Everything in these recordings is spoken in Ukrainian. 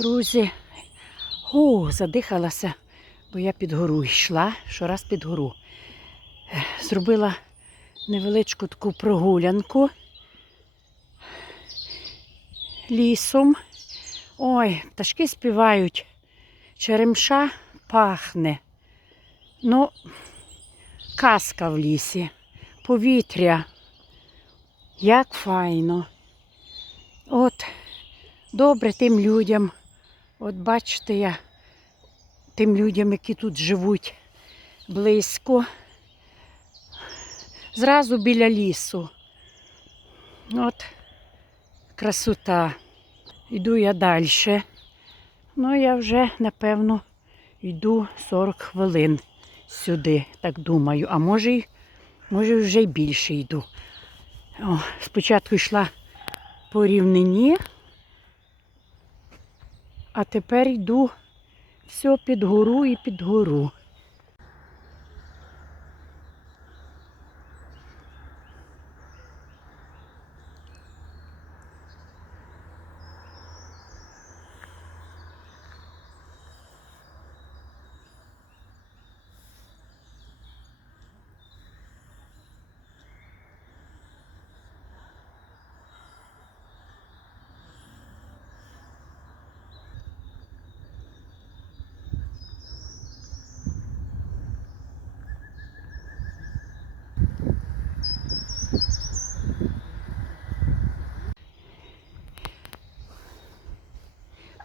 Друзі, о, задихалася, бо я під гору йшла, щораз під гору. Е, Зробила невеличку таку прогулянку лісом. Ой, пташки співають, черемша пахне. Ну, казка в лісі, повітря. Як файно. От, добре тим людям. От бачите, я тим людям, які тут живуть близько. Зразу біля лісу. От красота. Йду я далі. Ну, я вже, напевно, йду 40 хвилин сюди, так думаю. А може, й- може вже й більше йду. О, спочатку йшла по рівнині, а тепер йду все під гору і під гору.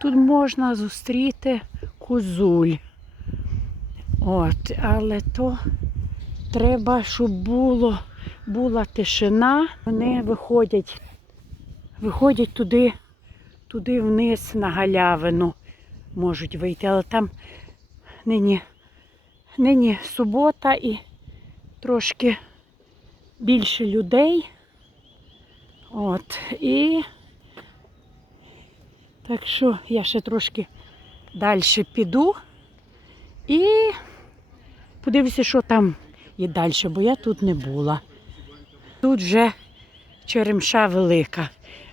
Тут можна зустріти козуль. От, але то треба, щоб було, була тишина. Вони виходять, виходять туди, туди вниз на галявину можуть вийти. Але там нині, нині субота і трошки більше людей. От, і так що я ще трошки далі піду і подивлюся, що там є далі, бо я тут не була. Тут вже черемша велика.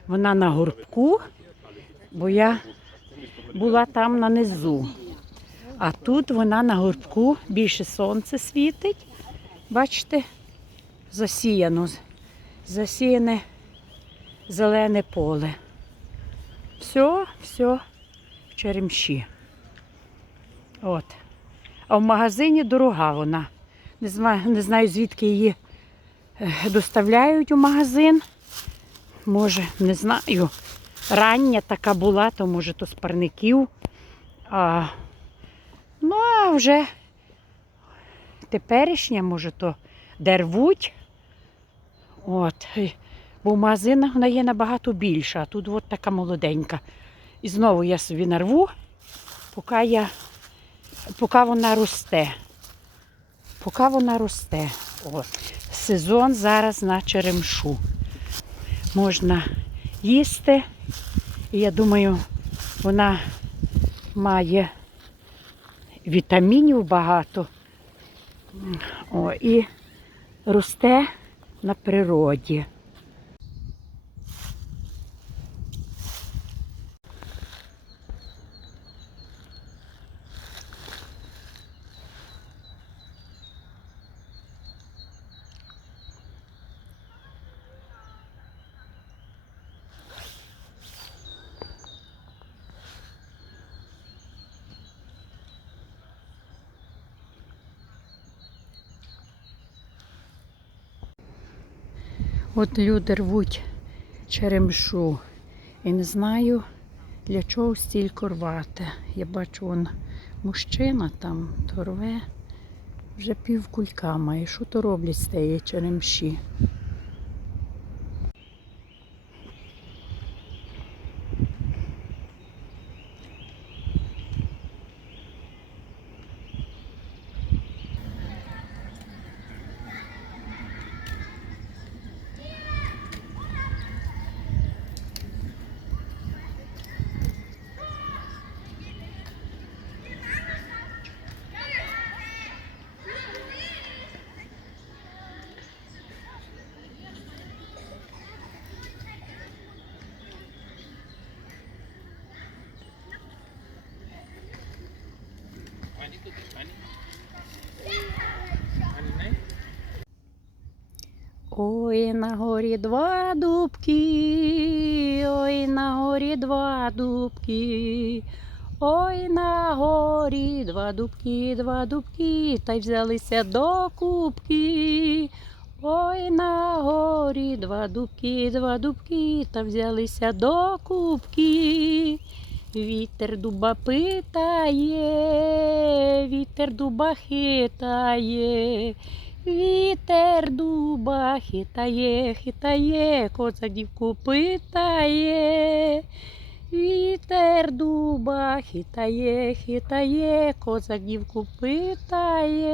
Вона на горбку, бо я була там на низу. А тут вона на горбку, більше сонце світить. Бачите, засіяно, засіяне зелене поле. Все, все в черемші. От. А в магазині дорога вона. Не знаю, не знаю звідки її е, доставляють у магазин. Може, не знаю. Рання така була, то може то з парників. А, ну, а вже теперішня, може, то дервуть. От. Бо в магазинах вона є набагато більша, а тут от така молоденька. І знову я собі нарву, поки, я, поки вона росте. Поки вона росте. От. Сезон зараз на черемшу. Можна їсти. І я думаю, вона має вітамінів багато. О, і росте на природі. От люди рвуть черемшу. І не знаю, для чого стільки рвати. Я бачу, он мужчина там то рве, вже пів кулька має. Що то роблять з тієї черемші? Ой, на горі два дубки, ой, на горі два дубки, ой, на горі два дубки, два дубки, та й взялися до кубки. Ой, на горі два дубки, два дубки, та взялися до кубки. Вітер дуба питає, вітер дуба хитає. Вітер дуба хитає, хитає, козак дівку питає. Вітер дуба хитає, хитає, козак дівку питає.